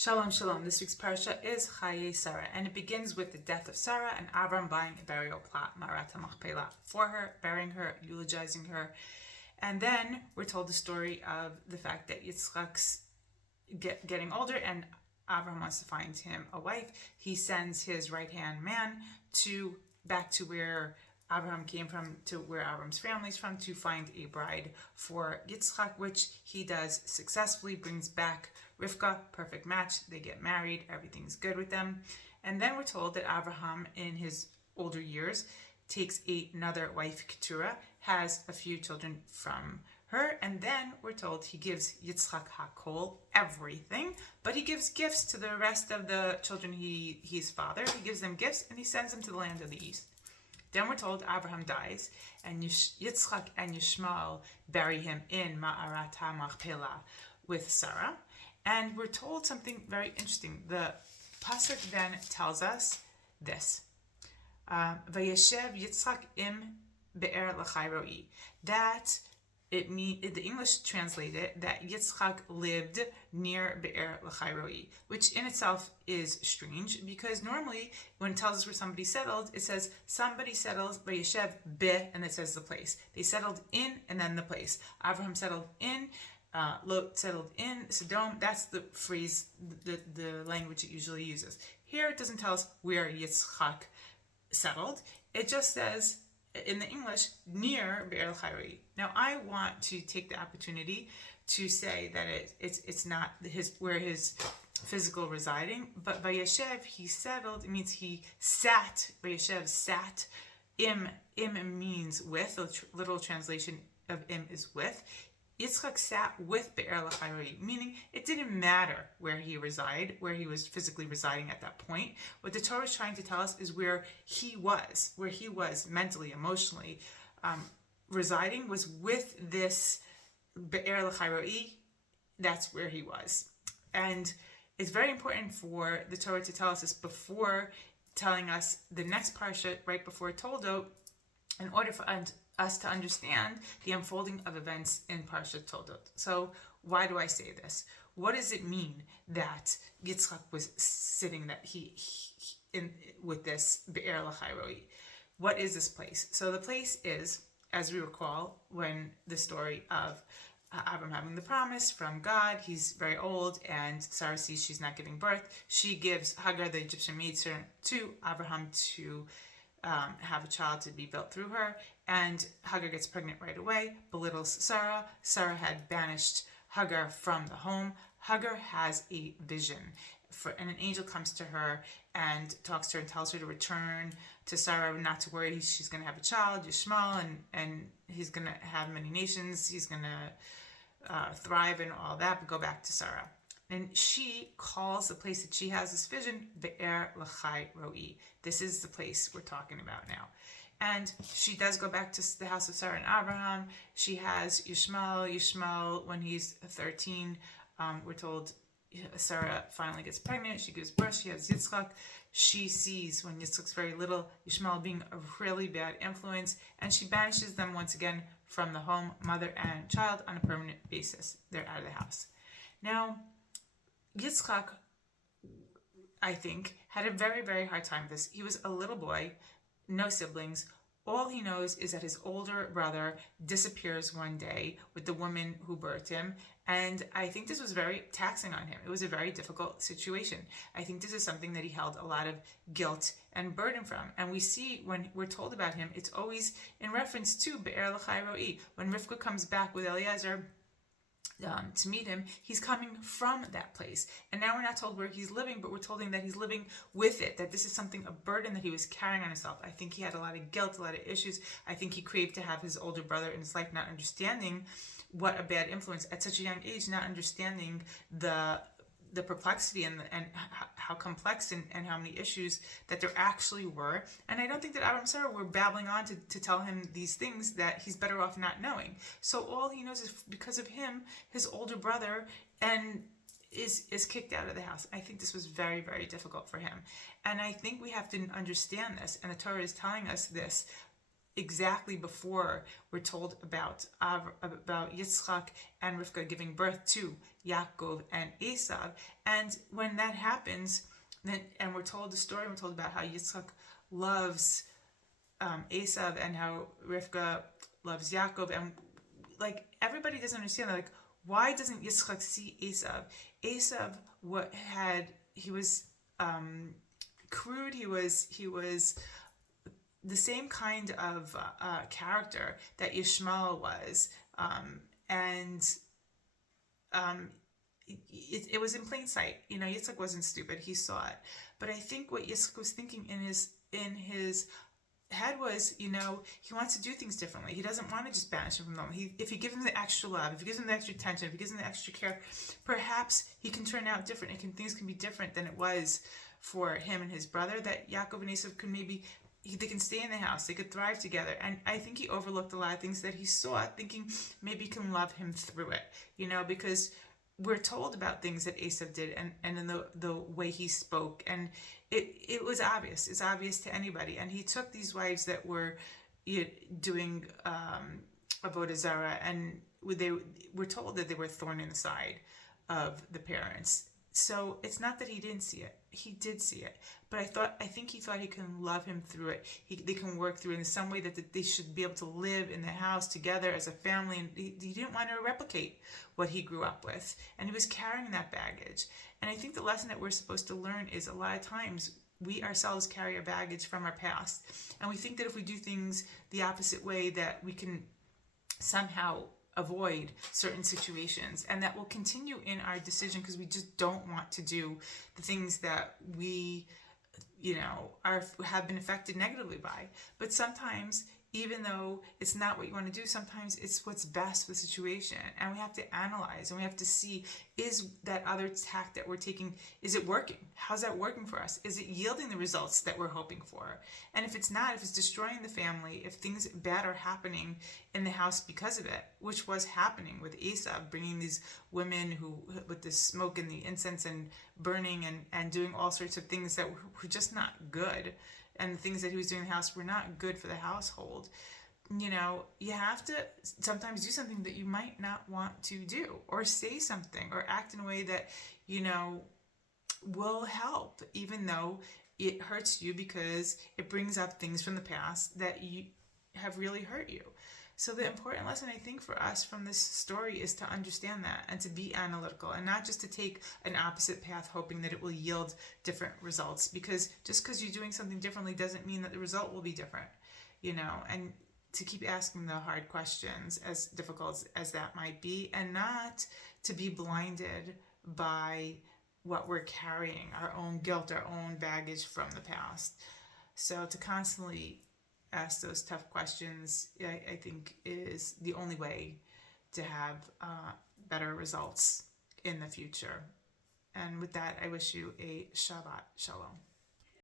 Shalom, shalom. This week's Parshat is Chayei Sarah, and it begins with the death of Sarah and Avram buying a burial plot, Ma'arat HaMachpelah, for her, burying her, eulogizing her. And then we're told the story of the fact that Yitzchak's getting older and Avram wants to find him a wife. He sends his right-hand man back to where Abraham came from, to where Abraham's family's from, to find a bride for Yitzchak, which he does successfully, brings back Rivka, perfect match. They get married, everything's good with them. And then we're told that Abraham, in his older years, takes another wife, Keturah, has a few children from her, and then we're told he gives Yitzchak HaKol everything, but he gives gifts to the rest of the children he's father. He gives them gifts and he sends them to the land of the east. Then we're told Abraham dies, and Yitzchak and Yishmael bury him in Ma'arat HaMachpelah with Sarah. And we're told something very interesting. The Pasuk then tells us this. Vayeshev Yitzchak im Be'er Lechai Roi. That the English translated that Yitzchak lived near Be'er Lechai Roi, which in itself is strange because normally when it tells us where somebody settled, it says somebody settles Vayeshev Be, and it says the place. They settled in and then the place. Abraham settled in. Lot settled in Sodom. That's the phrase, the language it usually uses. Here it doesn't tell us where Yitzchak settled. It just says in the English near Be'er Lechai Roi. Now I want to take the opportunity to say that it's not where his physical residing, but Vayeshev, he settled. It means he sat. Vayeshev sat. Im means with. The literal translation of im is with. Yitzchak sat with Be'er Lechai Roi, meaning it didn't matter where he was physically residing at that point. What the Torah is trying to tell us is where he was mentally, emotionally residing was with this Be'er Lechai Roi. That's where he was. And it's very important for the Torah to tell us this before telling us the next Parshat, right before Toldot, in order for us to understand the unfolding of events in Parshat Toldot. So why do I say this? What does it mean that Yitzchak was sitting with this Be'er Lechai Roi? What is this place? So the place is, as we recall, when the story of Abram having the promise from God, he's very old, and Sarah sees she's not giving birth. She gives Hagar, the Egyptian maidservant, to Abraham to have a child to be built through her, and Hagar gets pregnant right away, belittles Sarah. Sarah had banished Hagar from the home. Hagar has a vision, and an angel comes to her and talks to her and tells her to return to Sarah, not to worry, she's going to have a child, Yishmael, and he's going to have many nations, he's going to thrive and all that, but go back to Sarah. And she calls the place that she has this vision, Be'er Lechai Roi. This is the place we're talking about now. And she does go back to the house of Sarah and Abraham. She has Yishmael, when he's 13, we're told Sarah finally gets pregnant. She gives birth. She has Yitzchak. She sees, when Yitzchak's very little, Yishmael being a really bad influence, and she banishes them once again from the home, mother and child, on a permanent basis. They're out of the house. Now, Yitzchak, I think, had a very, very hard time with this. He was a little boy, no siblings. All he knows is that his older brother disappears one day with the woman who birthed him. And I think this was very taxing on him. It was a very difficult situation. I think this is something that he held a lot of guilt and burden from. And we see when we're told about him, it's always in reference to Be'er Lechai Roi. When Rivka comes back with Eliezer to meet him, he's coming from that place. And now we're not told where he's living, but we're told him that he's living with it, that this is something, a burden that he was carrying on himself. I think he had a lot of guilt, a lot of issues. I think he craved to have his older brother in his life, not understanding what a bad influence at such a young age, not understanding the perplexity and how complex and how many issues that there actually were. And I don't think that Adam and Sarah were babbling on to tell him these things that he's better off not knowing. So all he knows is because of him, his older brother, and is kicked out of the house. I think this was very, very difficult for him. And I think we have to understand this, and the Torah is telling us this exactly before we're told about Yitzchak and Rivka giving birth to Yaakov and Esav. And when that happens, then and we're told the story, we're told about how Yitzchak loves Esav and how Rivka loves Yaakov, and like everybody doesn't understand, like, why doesn't Yitzchak see Esav? Esav he was crude. He was the same kind of character that Yishmael was, and it was in plain sight. Yitzchak wasn't stupid; he saw it. But I think what Yitzchak was thinking in his head was, he wants to do things differently. He doesn't want to just banish him from home. If he gives him the extra love, if he gives him the extra attention, if he gives him the extra care, perhaps he can turn out different. Things can be different than it was for him and his brother. That Yaakov and Esav could they can stay in the house. They could thrive together. And I think he overlooked a lot of things that he saw, thinking maybe he can love him through it. Because we're told about things that Esav did, and in the way he spoke, and it was obvious. It's obvious to anybody. And he took these wives that were doing avodah zarah, and we're told that they were a thorn in the side of the parents. So it's not that he didn't see it; he did see it. But I think he thought he can love him through it. They can work through it in some way, that they should be able to live in the house together as a family. And he didn't want to replicate what he grew up with, and he was carrying that baggage. And I think the lesson that we're supposed to learn is, a lot of times we ourselves carry a baggage from our past, and we think that if we do things the opposite way, that we can somehow avoid certain situations, and that will continue in our decision because we just don't want to do the things that we have been affected negatively by. But sometimes, even though it's not what you want to do, sometimes it's what's best for the situation. And we have to analyze, and we have to see, is that other tack that we're taking, is it working? How's that working for us? Is it yielding the results that we're hoping for? And if it's not, if it's destroying the family, if things bad are happening in the house because of it, which was happening with Esav, bringing these women with the smoke and the incense and burning and doing all sorts of things that were just not good, and the things that he was doing in the house were not good for the household. You have to sometimes do something that you might not want to do, or say something, or act in a way that, will help, even though it hurts you, because it brings up things from the past that you have really hurt you. So the important lesson, I think, for us from this story is to understand that, and to be analytical, and not just to take an opposite path hoping that it will yield different results, because just because you're doing something differently doesn't mean that the result will be different, and to keep asking the hard questions, as difficult as that might be, and not to be blinded by what we're carrying, our own guilt, our own baggage from the past. So to constantly ask those tough questions, I think, is the only way to have better results in the future. And with that, I wish you a Shabbat Shalom.